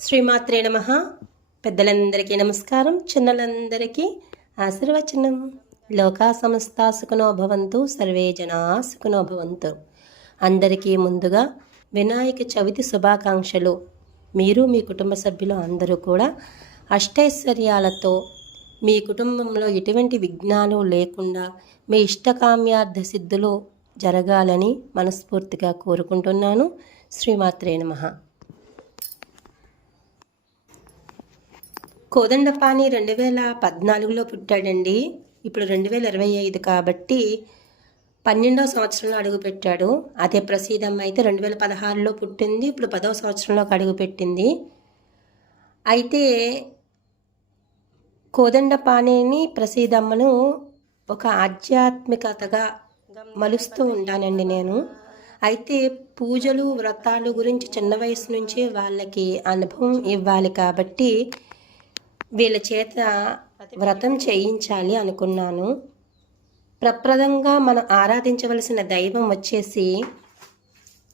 శ్రీమాత్రే నమ. పెద్దలందరికీ నమస్కారం చిన్నలందరికీ ఆశీర్వచనం. లోకా సమస్త సుఖనో భవంతు సర్వే జనా సుఖనో భవంతు. అందరికీ ముందుగా వినాయక చవితి శుభాకాంక్షలు. మీరు మీ కుటుంబ సభ్యులు అందరూ కూడా అష్టైశ్వర్యాలతో మీ కుటుంబంలో ఎటువంటి విఘ్నాలు లేకుండా మీ ఇష్టకామ్యార్థ సిద్ధులు జరగాలని మనస్ఫూర్తిగా కోరుకుంటున్నాను. శ్రీమాత్రే నమః. కోదండపాణి రెండు వేల పద్నాలుగులో పుట్టాడండి. ఇప్పుడు రెండు వేల ఇరవై ఐదు కాబట్టి పన్నెండవ సంవత్సరంలో అడుగుపెట్టాడు. అదే ప్రసీదమ్మ అయితే రెండు వేల పదహారులో పుట్టింది. ఇప్పుడు పదవ సంవత్సరంలోకి అడుగుపెట్టింది. అయితే కోదండపాణిని ప్రసీదమ్మను ఒక ఆధ్యాత్మికతగా మలుస్తూ ఉంటానండి నేను. అయితే పూజలు వ్రతాలు గురించి చిన్న వయసు నుంచే వాళ్ళకి అనుభవం ఇవ్వాలి కాబట్టి వీళ్ళ చేత వ్రతం చేయించాలి అనుకున్నాను. ప్రప్రదంగా మనం ఆరాధించవలసిన దైవం వచ్చేసి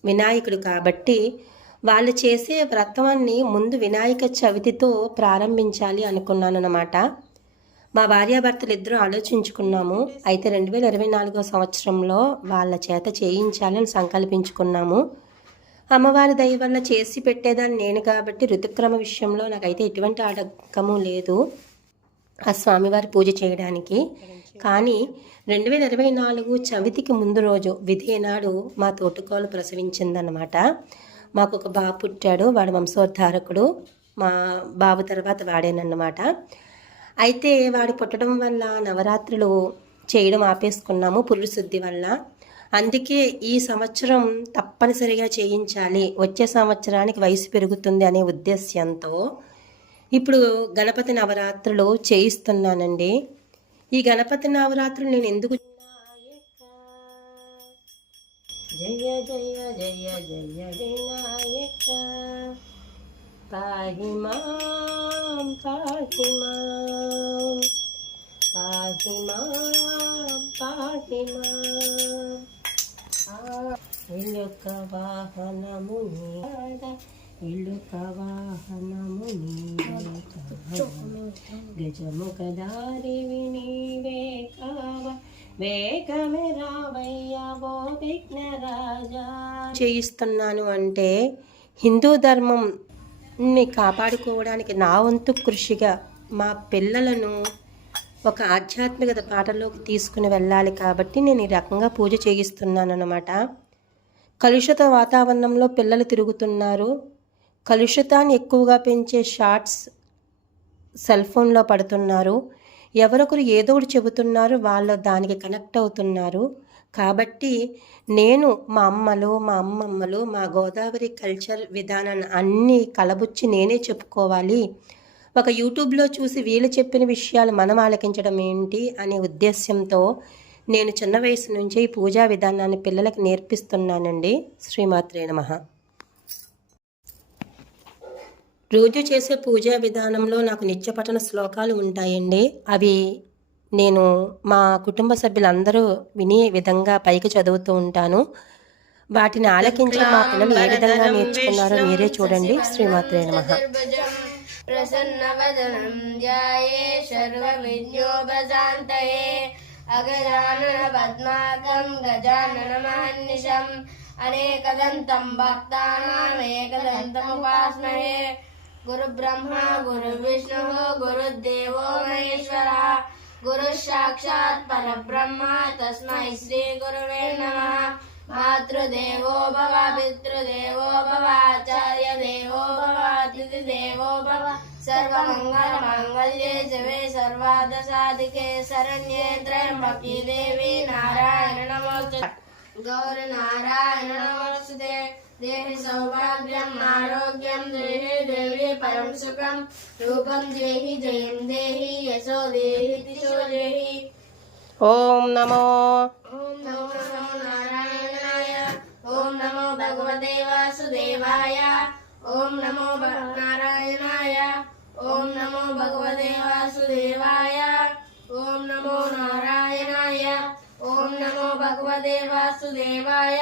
వినాయకుడు కాబట్టి వాళ్ళు చేసే వ్రతాన్ని ముందు వినాయక చవితితో ప్రారంభించాలి అనుకున్నాను అన్నమాట. మా భార్యాభర్తలు ఇద్దరు ఆలోచించుకున్నాము. అయితే రెండు వేల ఇరవై నాలుగో సంవత్సరంలో వాళ్ళ చేత చేయించాలని సంకల్పించుకున్నాము. అమ్మవారి దయ వల్ల చేసి పెట్టేదాన్ని నేను కాబట్టి ఋతుక్రమ విషయంలో నాకైతే ఎటువంటి ఆటంకము లేదు. ఆ స్వామివారి పూజ చేయడానికి. కానీ రెండు వేల ఇరవై నాలుగు చవితికి ముందు రోజు విధేనాడు మా తోటకోలు ప్రసవించిందనమాట మాకు ఒక బాబు పుట్టాడు వాడు వంశోద్ధారకుడు. మా బాబు తర్వాత వాడేనన్నమాట. అయితే వాడు పుట్టడం వల్ల నవరాత్రులు చేయడం ఆపేసుకున్నాము పురుషుద్ధి వల్ల. అందుకే ఈ సంవత్సరం తప్పనిసరిగా చేయించాలి. వచ్చే సంవత్సరానికి వయసు పెరుగుతుంది అనే ఉద్దేశ్యంతో ఇప్పుడు గణపతి నవరాత్రులు చేయిస్తున్నానండి. ఈ గణపతి నవరాత్రులు నేను ఎందుకు జయ జయ జయ జయ వినాయక. పాహి మాం పాహి మాం. పాహి మాం పాహి మాం. ఇల్లుక వాహనము నీడ ఇల్లుక వాహనము గజముఖ దారి వినివే కావ వేగమే రావయ్య ఓ విఘ్నరాజా చేయిస్తున్నాను అంటే హిందూ ధర్మంని కాపాడుకోవడానికి నా వంతు కృషిగా మా పిల్లలను ఒక ఆధ్యాత్మికత పాటలోకి తీసుకుని వెళ్ళాలి కాబట్టి నేను ఈ రకంగా పూజ చేయిస్తున్నాను అనమాట కలుషిత వాతావరణంలో పిల్లలు తిరుగుతున్నారు. కలుషితాన్ని ఎక్కువగా పెంచే షార్ట్స్ సెల్ ఫోన్లో పడుతున్నారు. ఎవరొకరు ఏదో ఒకటి చెబుతున్నారు వాళ్ళు దానికి కనెక్ట్ అవుతున్నారు. కాబట్టి నేను మా అమ్మలు మా అమ్మమ్మలు మా గోదావరి కల్చర్ విధానాన్ని అన్నీ కలబుచ్చి నేనే చెప్పుకోవాలి. ఒక యూట్యూబ్లో చూసి వీళ్ళు చెప్పిన విషయాలు మనం ఆలకించడం ఏంటి అనే ఉద్దేశ్యంతో నేను చిన్న వయసు నుంచి ఈ పూజా విధానాన్ని పిల్లలకు నేర్పిస్తున్నానండి. శ్రీమాత్రే నమ. రోజు చేసే పూజా విధానంలో నాకు నిత్యపఠన శ్లోకాలు ఉంటాయండి. అవి నేను మా కుటుంబ సభ్యులందరూ వినే విధంగా పైకి చదువుతూ ఉంటాను. వాటిని ఆలకించి మా పిల్లలు ఏ విధంగా నేర్చుకున్నారో మీరే చూడండి. శ్రీమాత్రే నమ. ప్రసన్నవదనం జాయే సర్వవిజ్ఞోపశాంతయే सर्वविज्ञोपशान्तये अगजाननपद्माकं गजाननमहर्निशम् अनेकदन्तं भक्तानामेकदन्तमुपास्महे गुरुब्रह्मा गुरुविष्णुः गुरुदेवो महेश्वरः गुरुः साक्षात् परब्रह्म तस्मै श्रीगुरुवे नमः मातृदेवो भव पितृदेवो भव आचार्यदेवो भव अतिथिदेवो भव सर्वमङ्गलमाङ्गल्ये जवे सर्वादसाधिके शरण्ये त्र्यम्बकी देवी नारायण नमोस्तु गौरनारायण नमोस्तुते देहि सौभाग्यम् आरोग्यम् देहि देवी परं सुखम् रूपं देहि जयं देहि यशो देहि दिशो देहि ॐ नमो ॐ नमो नमो नारायणाय ॐ नमो भगवते वासुदेवाय ॐ नमो नारायणाय ఓం నమో భగవదే వాసుదేవాయ. ఓం నమో నారాయణాయ. ఓం నమో భగవదే వాసుదేవాయ.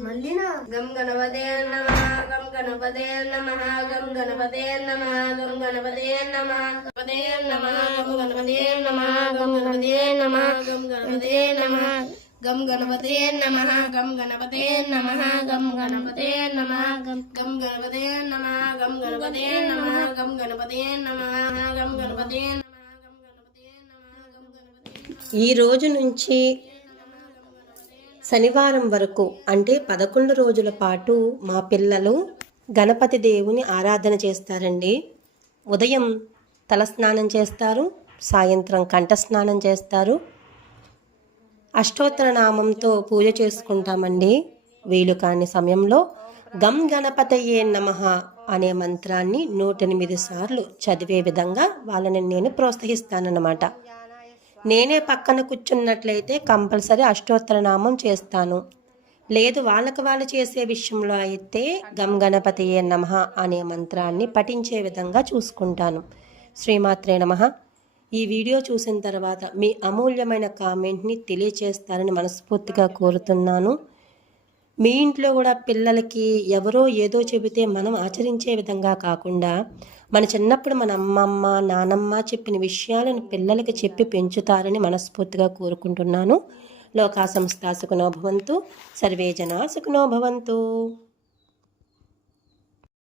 మళ్ళీ గం గణపదే నమ గం గణపదే నమ గం గణపదే నమ గం గణపదే నమ గణపదే నమ గం గణపదే నమ గం గణపదే నమ గం గణపదే నమ. గం గణపతే నమ గం గణపతే నమ గం గణపతే నమ గం గం గణపతే నమ గం గణపతే నమ గం గణపతే నమ గం గణపతే నమ గం గణపతే నమ. గం గణపతే ఈ రోజు నుంచి శనివారం వరకు అంటే పదకొండు రోజుల పాటు మా పిల్లలు గణపతి దేవుని ఆరాధన చేస్తారండి. ఉదయం తలస్నానం చేస్తారు సాయంత్రం కంఠస్నానం చేస్తారు. అష్టోత్తర నామంతో పూజ చేసుకుంటామండి. వీలు కాని సమయంలో గం గణపతయే నమ అనే మంత్రాన్ని నూటెనిమిది సార్లు చదివే విధంగా వాళ్ళని నేను ప్రోత్సహిస్తానన్నమాట. నేనే పక్కన కూర్చున్నట్లయితే కంపల్సరీ అష్టోత్తర నామం చేస్తాను. లేదు వాళ్ళకు వాళ్ళు చేసే విషయంలో అయితే గం గణపతియే నమ అనే మంత్రాన్ని పఠించే విధంగా చూసుకుంటాను. శ్రీమాత్రే నమ. ఈ వీడియో చూసిన తర్వాత మీ అమూల్యమైన కామెంట్ని తెలియచేస్తారని మనస్ఫూర్తిగా కోరుతున్నాను. మీ ఇంట్లో కూడా పిల్లలకి ఎవరో ఏదో చెబితే మనం ఆచరించే విధంగా కాకుండా మన చిన్నప్పుడు మన అమ్మమ్మ నానమ్మ చెప్పిన విషయాలను పిల్లలకి చెప్పి పెంచుతారని మనస్ఫూర్తిగా కోరుకుంటున్నాను. లోకా సంస్థ సుఖనోభవంతు సర్వే జనా